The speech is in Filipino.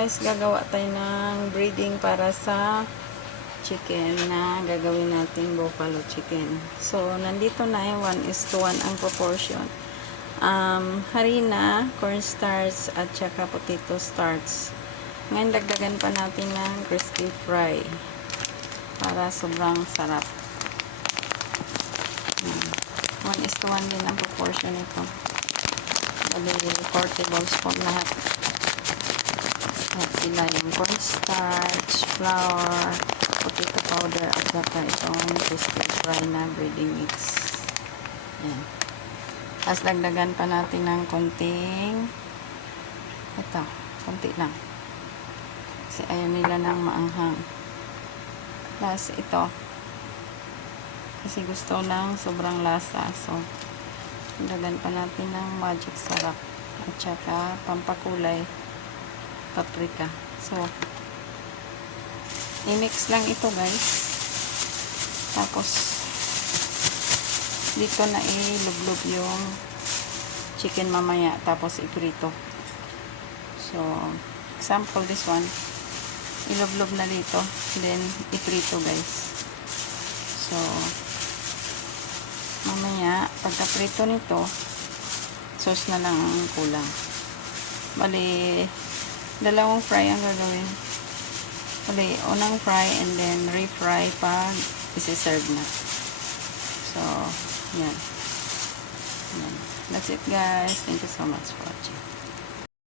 guys, gagawa tayo ng breeding para sa chicken na gagawin natin buffalo chicken. So, nandito na yung 1:1 ang proportion. Harina, cornstarch, at saka potato starch. Ngayon, dagdagan pa natin ng crispy fry para sobrang sarap. 1:1 din ang proportion nito. Bali, 40 balls po lahat. At sila yung cornstarch, flour, potato powder, at saka itong crispy fry na breading mix. Yan. Tapos dagdagan pa natin ng konting konti lang. Kasi ayaw nila ng maanghang. Tapos ito. Kasi gusto ng sobrang lasa. So, dagdagan pa natin ng magic sarap. At saka pampakulay. Paprika. So, i-mix lang ito guys. Tapos, dito na ilublob yung chicken mamaya. Tapos, iprito. So, example this one. Ilublob na dito. Then, iprito guys. So, mamaya, pagka-prito nito, sauce na lang ang kulang. Bali, dalawang fry ang gagawin. Bali, unang fry and then refry pag isi-serve na. So, yan. That's it guys. Thank you so much for watching.